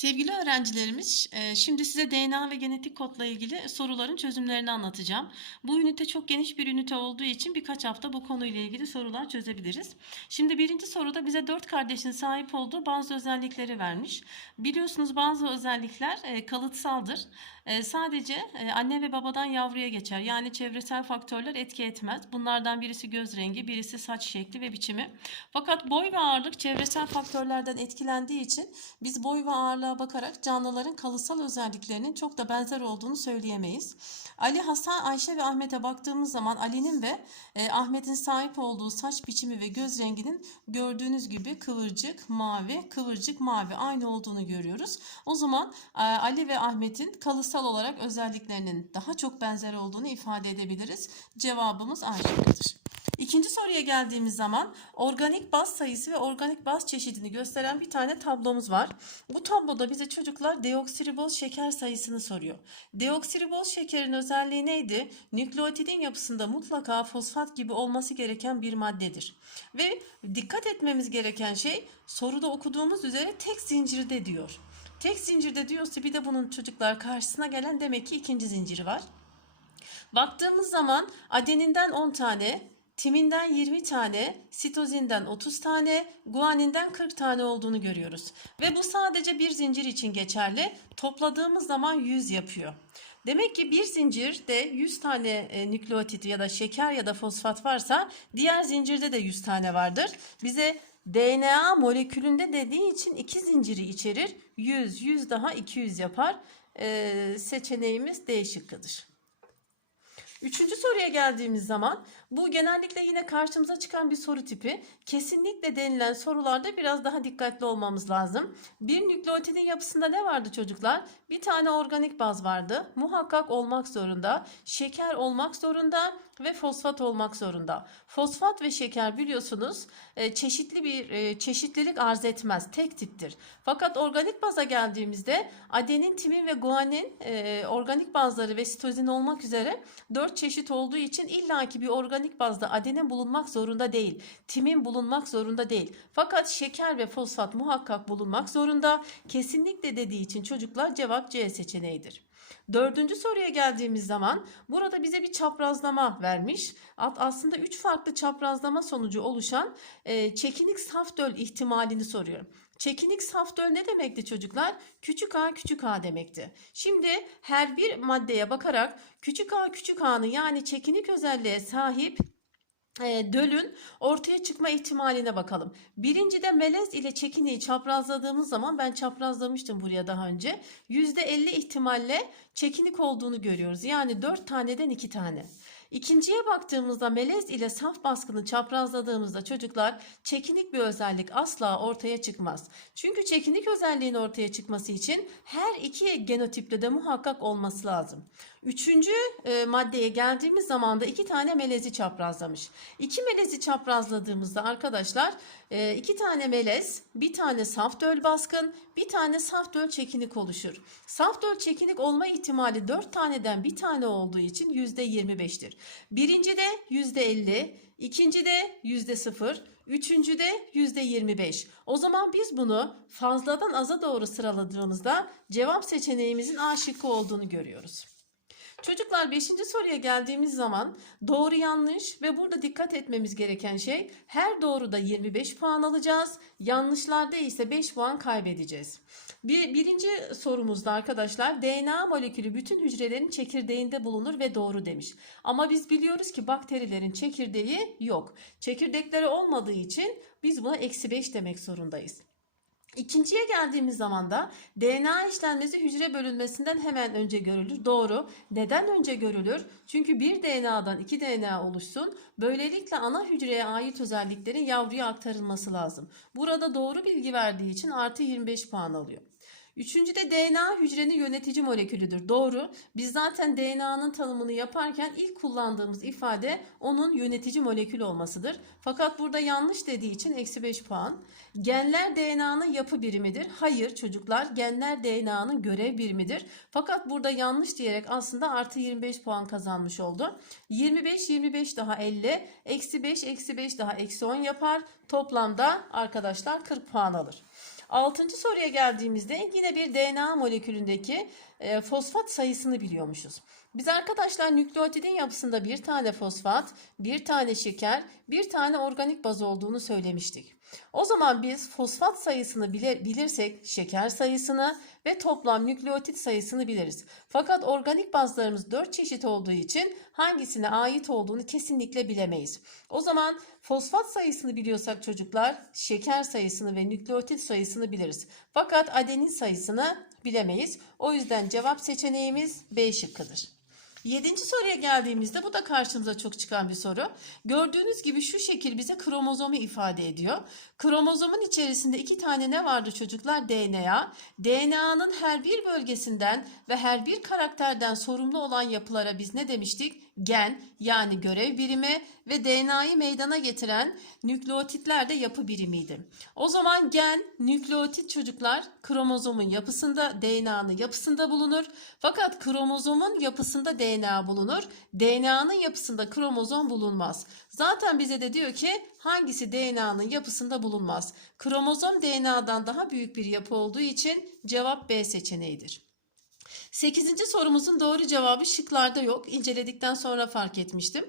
Sevgili öğrencilerimiz, e, şimdi size DNA ve genetik kodla ilgili soruların çözümlerini anlatacağım. Bu ünite çok geniş bir ünite olduğu için birkaç hafta bu konuyla ilgili sorular çözebiliriz. Şimdi birinci soruda bize dört kardeşin sahip olduğu bazı özellikleri vermiş. Biliyorsunuz bazı özellikler e, kalıtsaldır. E, Sadece anne ve babadan yavruya geçer. Yani çevresel faktörler etki etmez. Bunlardan birisi göz rengi, birisi saç şekli ve biçimi. Fakat boy ve ağırlık çevresel faktörlerden etkilendiği için biz boy ve ağırlığa bakarak canlıların kalıtsal özelliklerinin çok da benzer olduğunu söyleyemeyiz. Ali, Hasan, Ayşe ve Ahmet'e baktığımız zaman Ali'nin ve e, Ahmet'in sahip olduğu saç biçimi ve göz renginin gördüğünüz gibi kıvırcık mavi, kıvırcık mavi aynı olduğunu görüyoruz. O zaman e, Ali ve Ahmet'in kalıtsal olarak özelliklerinin daha çok benzer olduğunu ifade edebiliriz. Cevabımız A şıkkıdır. İkinci soruya geldiğimiz zaman organik baz sayısı ve organik baz çeşidini gösteren bir tane tablomuz var. Bu tabloda bize çocuklar deoksiriboz şeker sayısını soruyor. Deoksiriboz şekerin özelliği neydi? Nükleotidin yapısında mutlaka fosfat gibi olması gereken bir maddedir. Ve dikkat etmemiz gereken şey soruda okuduğumuz üzere tek zincirde diyor. Tek zincirde diyorsa bir de bunun çocuklar karşısına gelen demek ki ikinci zinciri var. Baktığımız zaman adeninden 10 tane, timinden 20 tane, sitozinden 30 tane, guaninden 40 tane olduğunu görüyoruz. Ve bu sadece bir zincir için geçerli. Topladığımız zaman 100 yapıyor. Demek ki bir zincirde 100 tane e, nükleotit ya da şeker ya da fosfat varsa diğer zincirde de 100 tane vardır. Bize DNA molekülünde dediği için iki zinciri içerir. 100, 100 daha 200 yapar. Ee, seçeneğimiz D şıkkıdır. Üçüncü soruya geldiğimiz zaman bu genellikle yine karşımıza çıkan bir soru tipi. Kesinlikle denilen sorularda biraz daha dikkatli olmamız lazım. Bir nükleotidin yapısında ne vardı çocuklar? Bir tane organik baz vardı. Muhakkak olmak zorunda. Şeker olmak zorunda ve fosfat olmak zorunda. Fosfat ve şeker biliyorsunuz e, çeşitli bir e, çeşitlilik arz etmez. Tek tiptir. Fakat organik baza geldiğimizde adenin, timin ve guanin e, organik bazları ve sitozin olmak üzere dört çeşit olduğu için illaki bir organik bazda adenin bulunmak zorunda değil. Timin bulunmak zorunda değil. Fakat şeker ve fosfat muhakkak bulunmak zorunda. Kesinlikle dediği için çocuklar cevap C seçeneğidir. Dördüncü soruya geldiğimiz zaman burada bize bir çaprazlama vermiş. Aslında üç farklı çaprazlama sonucu oluşan e, çekinik saf döl ihtimalini soruyor. Çekinik saf döl ne demekti çocuklar? Küçük a küçük a demekti. Şimdi her bir maddeye bakarak küçük a küçük a'nın yani çekinik özelliğe sahip e, dölün ortaya çıkma ihtimaline bakalım. Birincide melez ile çekiniği çaprazladığımız zaman ben çaprazlamıştım buraya daha önce. %50 ihtimalle çekinik olduğunu görüyoruz. Yani 4 taneden 2 tane. İkinciye baktığımızda melez ile saf baskını çaprazladığımızda çocuklar çekinik bir özellik asla ortaya çıkmaz. Çünkü çekinik özelliğin ortaya çıkması için her iki genotipte de muhakkak olması lazım. Üçüncü e, maddeye geldiğimiz zaman da iki tane melezi çaprazlamış. İki melezi çaprazladığımızda arkadaşlar e, iki tane melez, bir tane saf döl baskın, bir tane saf döl çekinik oluşur. Saf döl çekinik olma ihtimali dört taneden bir tane olduğu için yüzde 25'tir. Birinci de yüzde 50, ikinci de yüzde 0, üçüncü de yüzde 25. O zaman biz bunu fazladan aza doğru sıraladığımızda cevap seçeneğimizin A şıkkı olduğunu görüyoruz. Çocuklar 5. soruya geldiğimiz zaman doğru yanlış ve burada dikkat etmemiz gereken şey her doğruda 25 puan alacağız. Yanlışlarda ise 5 puan kaybedeceğiz. Bir, birinci sorumuzda arkadaşlar DNA molekülü bütün hücrelerin çekirdeğinde bulunur ve doğru demiş. Ama biz biliyoruz ki bakterilerin çekirdeği yok. Çekirdekleri olmadığı için biz buna eksi 5 demek zorundayız. İkinciye geldiğimiz zaman da DNA işlenmesi hücre bölünmesinden hemen önce görülür. Doğru. Neden önce görülür? Çünkü bir DNA'dan iki DNA oluşsun. Böylelikle ana hücreye ait özelliklerin yavruya aktarılması lazım. Burada doğru bilgi verdiği için artı 25 puan alıyor. Üçüncü de DNA hücrenin yönetici molekülüdür. Doğru. Biz zaten DNA'nın tanımını yaparken ilk kullandığımız ifade onun yönetici molekül olmasıdır. Fakat burada yanlış dediği için eksi 5 puan. Genler DNA'nın yapı birimidir. Hayır çocuklar genler DNA'nın görev birimidir. Fakat burada yanlış diyerek aslında artı 25 puan kazanmış oldu. 25 25 daha 50 eksi 5 eksi 5 daha eksi 10 yapar. Toplamda arkadaşlar 40 puan alır. Altıncı soruya geldiğimizde yine bir DNA molekülündeki e, fosfat sayısını biliyormuşuz. Biz arkadaşlar nükleotidin yapısında bir tane fosfat, bir tane şeker, bir tane organik baz olduğunu söylemiştik. O zaman biz fosfat sayısını bilirsek şeker sayısını ve toplam nükleotit sayısını biliriz. Fakat organik bazlarımız 4 çeşit olduğu için hangisine ait olduğunu kesinlikle bilemeyiz. O zaman fosfat sayısını biliyorsak çocuklar şeker sayısını ve nükleotit sayısını biliriz. Fakat adenin sayısını bilemeyiz. O yüzden cevap seçeneğimiz B şıkkıdır. Yedinci soruya geldiğimizde bu da karşımıza çok çıkan bir soru. Gördüğünüz gibi şu şekil bize kromozomu ifade ediyor. Kromozomun içerisinde iki tane ne vardı çocuklar? DNA. DNA'nın her bir bölgesinden ve her bir karakterden sorumlu olan yapılara biz ne demiştik? Gen yani görev birimi ve DNA'yı meydana getiren nükleotitler de yapı birimiydi. O zaman gen, nükleotit çocuklar kromozomun yapısında, DNA'nın yapısında bulunur. Fakat kromozomun yapısında DNA bulunur. DNA'nın yapısında kromozom bulunmaz. Zaten bize de diyor ki hangisi DNA'nın yapısında bulunmaz. Kromozom DNA'dan daha büyük bir yapı olduğu için cevap B seçeneğidir. Sekizinci sorumuzun doğru cevabı şıklarda yok. İnceledikten sonra fark etmiştim.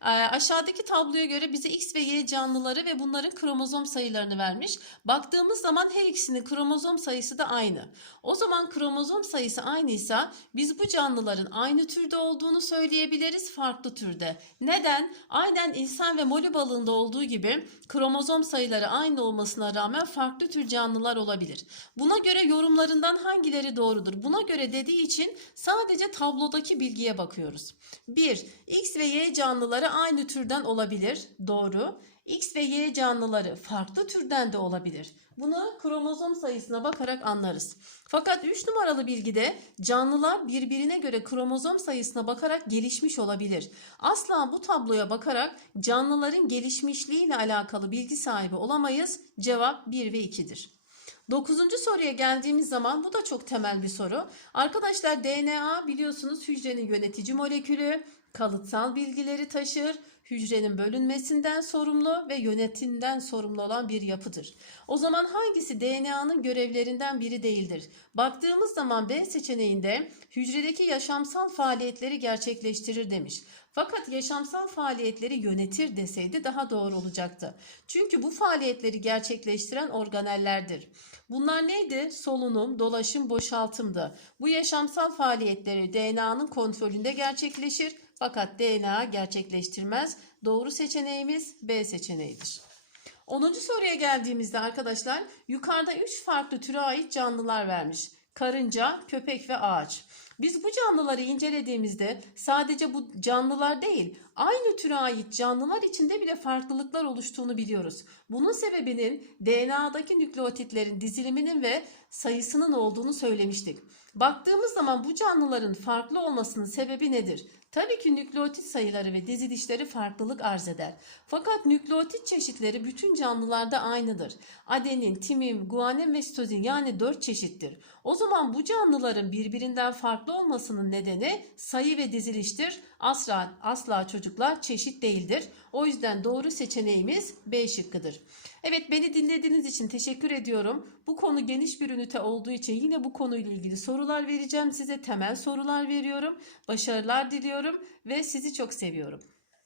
Ee, aşağıdaki tabloya göre bize X ve Y canlıları ve bunların kromozom sayılarını vermiş. Baktığımız zaman her ikisinin kromozom sayısı da aynı. O zaman kromozom sayısı aynıysa biz bu canlıların aynı türde olduğunu söyleyebiliriz farklı türde. Neden? Aynen insan ve moli balığında olduğu gibi kromozom sayıları aynı olmasına rağmen farklı tür canlılar olabilir. Buna göre yorumlarından hangileri doğrudur? Buna göre dediği için sadece tablodaki bilgiye bakıyoruz. 1. X ve Y canlıları aynı türden olabilir. Doğru. X ve Y canlıları farklı türden de olabilir. Bunu kromozom sayısına bakarak anlarız. Fakat 3 numaralı bilgide canlılar birbirine göre kromozom sayısına bakarak gelişmiş olabilir. Asla bu tabloya bakarak canlıların gelişmişliğiyle alakalı bilgi sahibi olamayız. Cevap 1 ve 2'dir. Dokuzuncu soruya geldiğimiz zaman bu da çok temel bir soru. Arkadaşlar DNA biliyorsunuz hücrenin yönetici molekülü, kalıtsal bilgileri taşır, hücrenin bölünmesinden sorumlu ve yönetimden sorumlu olan bir yapıdır. O zaman hangisi DNA'nın görevlerinden biri değildir? Baktığımız zaman B seçeneğinde hücredeki yaşamsal faaliyetleri gerçekleştirir demiş. Fakat yaşamsal faaliyetleri yönetir deseydi daha doğru olacaktı. Çünkü bu faaliyetleri gerçekleştiren organellerdir. Bunlar neydi? Solunum, dolaşım, boşaltımdı. Bu yaşamsal faaliyetleri DNA'nın kontrolünde gerçekleşir fakat DNA gerçekleştirmez. Doğru seçeneğimiz B seçeneğidir. 10. soruya geldiğimizde arkadaşlar yukarıda 3 farklı türe ait canlılar vermiş. Karınca, köpek ve ağaç. Biz bu canlıları incelediğimizde sadece bu canlılar değil, aynı türe ait canlılar içinde bile farklılıklar oluştuğunu biliyoruz. Bunun sebebinin DNA'daki nükleotitlerin diziliminin ve sayısının olduğunu söylemiştik. Baktığımız zaman bu canlıların farklı olmasının sebebi nedir? Tabii ki nükleotit sayıları ve dizilişleri farklılık arz eder. Fakat nükleotit çeşitleri bütün canlılarda aynıdır. Adenin, timin, guanin ve sitozin yani 4 çeşittir. O zaman bu canlıların birbirinden farklı olmasının nedeni sayı ve diziliştir. Asla, asla çocuklar çeşit değildir. O yüzden doğru seçeneğimiz B şıkkıdır. Evet beni dinlediğiniz için teşekkür ediyorum. Bu konu geniş bir ünite olduğu için yine bu konuyla ilgili sorular vereceğim size. Temel sorular veriyorum. Başarılar diliyorum ve sizi çok seviyorum.